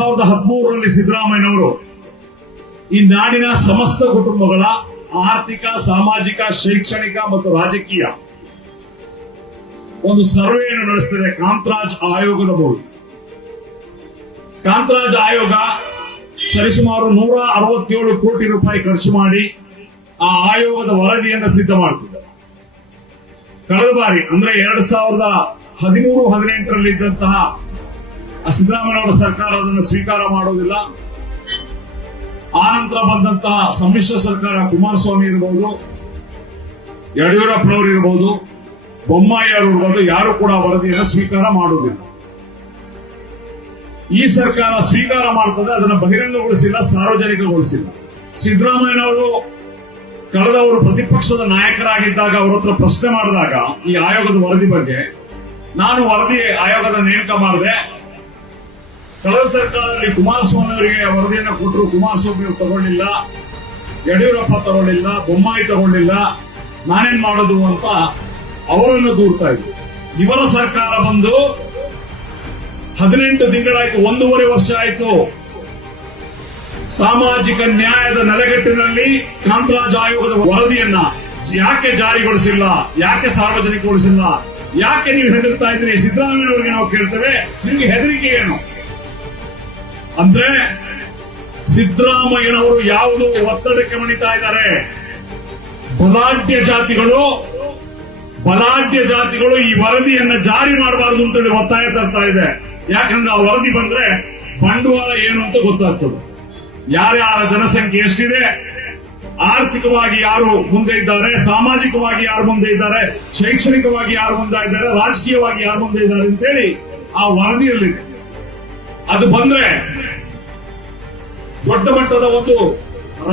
2013ರಲ್ಲಿ ಸಿದ್ದರಾಮಯ್ಯನವರು ಈ ನಾಡಿನ ಸಮಸ್ತ ಕುಟುಂಬಗಳ ಆರ್ಥಿಕ, ಸಾಮಾಜಿಕ, ಶೈಕ್ಷಣಿಕ ಮತ್ತು ರಾಜಕೀಯ ಒಂದು ಸರ್ವೆಯನ್ನು ನಡೆಸುತ್ತಿದೆ ಕಾಂತರಾಜ್ ಆಯೋಗದ ಮೂಲಕ. ಕಾಂತರಾಜ್ ಆಯೋಗ ಸರಿಸುಮಾರು 167 ಕೋಟಿ ರೂಪಾಯಿ ಖರ್ಚು ಮಾಡಿ ಆ ಆಯೋಗದ ವರದಿಯನ್ನು ಸಿದ್ಧ ಮಾಡಿಸಿದೆ. ಕಳೆದ ಬಾರಿ ಅಂದ್ರೆ 2013-18ರಲ್ಲಿ ಇದ್ದಂತಹ ಸಿದ್ದರಾಮಯ್ಯನವರ ಸರ್ಕಾರ ಅದನ್ನು ಸ್ವೀಕಾರ ಮಾಡೋದಿಲ್ಲ. ಆನಂತರ ಬಂದಂತಹ ಸಮ್ಮಿಶ್ರ ಸರ್ಕಾರ ಕುಮಾರಸ್ವಾಮಿ ಇರಬಹುದು, ಯಡಿಯೂರಪ್ಪನವರು ಇರಬಹುದು, ಬೊಮ್ಮಾಯಿ ಅವರು ಇರಬಹುದು, ಯಾರು ಕೂಡ ವರದಿಯನ್ನು ಸ್ವೀಕಾರ ಮಾಡುವುದಿಲ್ಲ. ಈ ಸರ್ಕಾರ ಸ್ವೀಕಾರ ಮಾಡ್ತದೆ, ಅದನ್ನು ಬಹಿರಂಗಗೊಳಿಸಿಲ್ಲ, ಸಾರ್ವಜನಿಕಗೊಳಿಸಿಲ್ಲ. ಸಿದ್ದರಾಮಯ್ಯನವರು ಕಳೆದವರು ಪ್ರತಿಪಕ್ಷದ ನಾಯಕರಾಗಿದ್ದಾಗ ಅವರ ಹತ್ರ ಪ್ರಶ್ನೆ ಮಾಡಿದಾಗ ಈ ಆಯೋಗದ ವರದಿ ಬಗ್ಗೆ, ನಾನು ಆಯೋಗದ ನೇಮಕ ಮಾಡಿದೆ, ಕಳೆದ ಸರ್ಕಾರದಲ್ಲಿ ಕುಮಾರಸ್ವಾಮಿ ಅವರಿಗೆ ವರದಿಯನ್ನು ಕೊಟ್ಟರು, ಕುಮಾರಸ್ವಾಮಿ ಅವರು ತಗೊಳ್ಳಿಲ್ಲ, ಯಡಿಯೂರಪ್ಪ ತಗೊಳ್ಳಿಲ್ಲ, ಬೊಮ್ಮಾಯಿ ತಗೊಳ್ಳಿಲ್ಲ, ನಾನೇನ್ ಮಾಡೋದು ಅಂತ ಅವರನ್ನು ದೂರ್ತಾ ಇದ್ರು. ಇವರ ಸರ್ಕಾರ ಬಂದು 18 ತಿಂಗಳಾಯ್ತು, 1.5 ವರ್ಷ ಆಯ್ತು. ಸಾಮಾಜಿಕ ನ್ಯಾಯದ ನೆಲೆಗಟ್ಟಿನಲ್ಲಿ ಕಾಂತರಾಜ್ ಆಯೋಗದ ವರದಿಯನ್ನ ಯಾಕೆ ಜಾರಿಗೊಳಿಸಿಲ್ಲ, ಯಾಕೆ ಸಾರ್ವಜನಿಕಗೊಳಿಸಿಲ್ಲ, ಯಾಕೆ ನೀವು ಹೆದರ್ತಾ ಇದ್ರಿ? ಸಿದ್ದರಾಮಯ್ಯನವರಿಗೆ ನಾವು ಕೇಳ್ತೇವೆ, ನಿಮ್ಗೆ ಹೆದರಿಕೆ ಏನು ಅಂದ್ರೆ ಸಿದ್ದರಾಮಯ್ಯನವರು ಯಾವುದು ಒತ್ತಡಕ್ಕೆ ಮಣಿತಾ ಇದ್ದಾರೆ? ಬಲಾಢ್ಯ ಜಾತಿಗಳು ಈ ವರದಿಯನ್ನ ಜಾರಿ ಮಾಡಬಾರದು ಅಂತೇಳಿ ಒತ್ತಾಯ ತರ್ತಾ ಇದೆ. ಯಾಕಂದ್ರೆ ಆ ವರದಿ ಬಂದ್ರೆ ಬಂಡವಾಳ ಏನು ಅಂತ ಗೊತ್ತಾಗ್ತದೆ, ಯಾರ್ಯಾರ ಜನಸಂಖ್ಯೆ ಎಷ್ಟಿದೆ, ಆರ್ಥಿಕವಾಗಿ ಯಾರು ಮುಂದೆ ಇದ್ದಾರೆ, ಸಾಮಾಜಿಕವಾಗಿ ಯಾರು ಮುಂದೆ ಇದ್ದಾರೆ, ಶೈಕ್ಷಣಿಕವಾಗಿ ಯಾರು ಮುಂದೆ ಇದ್ದಾರೆ, ರಾಜಕೀಯವಾಗಿ ಯಾರು ಮುಂದೆ ಇದ್ದಾರೆ ಅಂತೇಳಿ ಆ ವರದಿಯಲ್ಲಿದೆ. ಅದು ಬಂದ್ರೆ ದೊಡ್ಡ ಮಟ್ಟದ ಒಂದು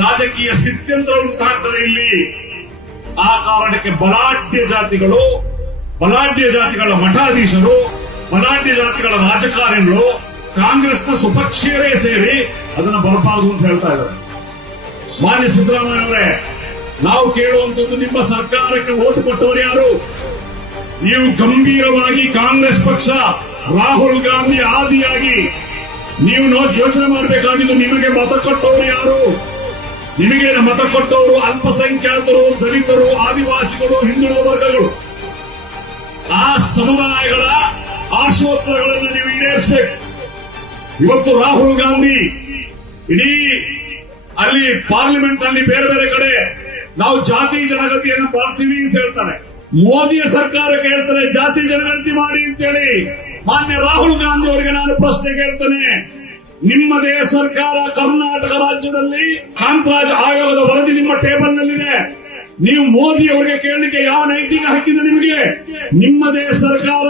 ರಾಜಕೀಯ ಸ್ಥಿತ್ಯಂತರ ಉಂಟಾಗ್ತದೆ ಇಲ್ಲಿ. ಆ ಕಾರಣಕ್ಕೆ ಬಲಾಢ್ಯ ಜಾತಿಗಳ ಮಠಾಧೀಶರು, ಬಲಾಢ್ಯ ಜಾತಿಗಳ ರಾಜಕಾರಣಿಗಳು, ಕಾಂಗ್ರೆಸ್ನ ಸ್ವಪಕ್ಷೀಯರೇ ಸೇರಿ ಅದನ್ನು ಬರಬಾರದು ಅಂತ ಹೇಳ್ತಾ ಇದ್ದಾರೆ. ಮಾನ್ಯ ಸಿದ್ದರಾಮಯ್ಯ ಅವರೇ, ನಾವು ಕೇಳುವಂತದ್ದು, ನಿಮ್ಮ ಸರ್ಕಾರಕ್ಕೆ ಓಟು ಕೊಟ್ಟವರು ಯಾರು? ನೀವು ಗಂಭೀರವಾಗಿ ಕಾಂಗ್ರೆಸ್ ಪಕ್ಷ, ರಾಹುಲ್ ಗಾಂಧಿ ಆದಿಯಾಗಿ ನೀವು ಯೋಚನೆ ಮಾಡಬೇಕಾಗಿದ್ದು, ನಿಮಗೆ ಮತ ಕೊಟ್ಟವರು ಯಾರು? ನಿಮಗೆ ಮತ ಕೊಟ್ಟವರು ಅಲ್ಪಸಂಖ್ಯಾತರು, ದಲಿತರು, ಆದಿವಾಸಿಗಳು, ಹಿಂದುಳಿದ ವರ್ಗಗಳು. ಆ ಸಮುದಾಯಗಳ ಆಶೋತ್ತರಗಳನ್ನು ನೀವು ಈಡೇರಿಸಬೇಕು. ಇವತ್ತು ರಾಹುಲ್ ಗಾಂಧಿ ಇಡೀ ಅಲ್ಲಿ ಪಾರ್ಲಿಮೆಂಟ್ ನಲ್ಲಿ ಬೇರೆ ಬೇರೆ ಕಡೆ ನಾವು ಜಾತಿ ಜನಗಣತಿಯನ್ನು ಮಾಡ್ತೀವಿ ಅಂತ ಹೇಳ್ತಾರೆ. ಮೋದಿಯ ಸರ್ಕಾರಕ್ಕೆ ಹೇಳ್ತಾರೆ ಜಾತಿ ಜನಗಣತಿ ಮಾಡಿ ಅಂತೇಳಿ. ಮಾನ್ಯ ರಾಹುಲ್ ಗಾಂಧಿ ಅವರಿಗೆ ನಾನು ಪ್ರಶ್ನೆ ಕೇಳ್ತೇನೆ, ನಿಮ್ಮದೇ ಸರ್ಕಾರ ಕರ್ನಾಟಕ ರಾಜ್ಯದಲ್ಲಿ ಕಾಂತರಾಜ್ ಆಯೋಗದ ವರದಿ ನಿಮ್ಮ ಟೇಬಲ್ ನಲ್ಲಿದೆ, ನೀವು ಮೋದಿ ಅವರಿಗೆ ಕೇಳಲಿಕ್ಕೆ ಯಾವ ನೈತಿಕ ಹಕ್ಕಿದೆ ನಿಮಗೆ? ನಿಮ್ಮದೇ ಸರ್ಕಾರ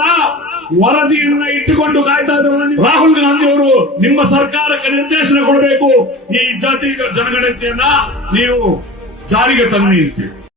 ವರದಿಯನ್ನ ಇಟ್ಟುಕೊಂಡು ಕಾಯ್ತಾ ಇದ್ದಾರೆ. ರಾಹುಲ್ ಗಾಂಧಿ ಅವರು ನಿಮ್ಮ ಸರ್ಕಾರಕ್ಕೆ ನಿರ್ದೇಶನ ಕೊಡಬೇಕು, ಈ ಜಾತಿ ಜನಗಣತಿಯನ್ನ ನೀವು ಜಾರಿಗೆ ತನ್ನಿ ಅಂತ.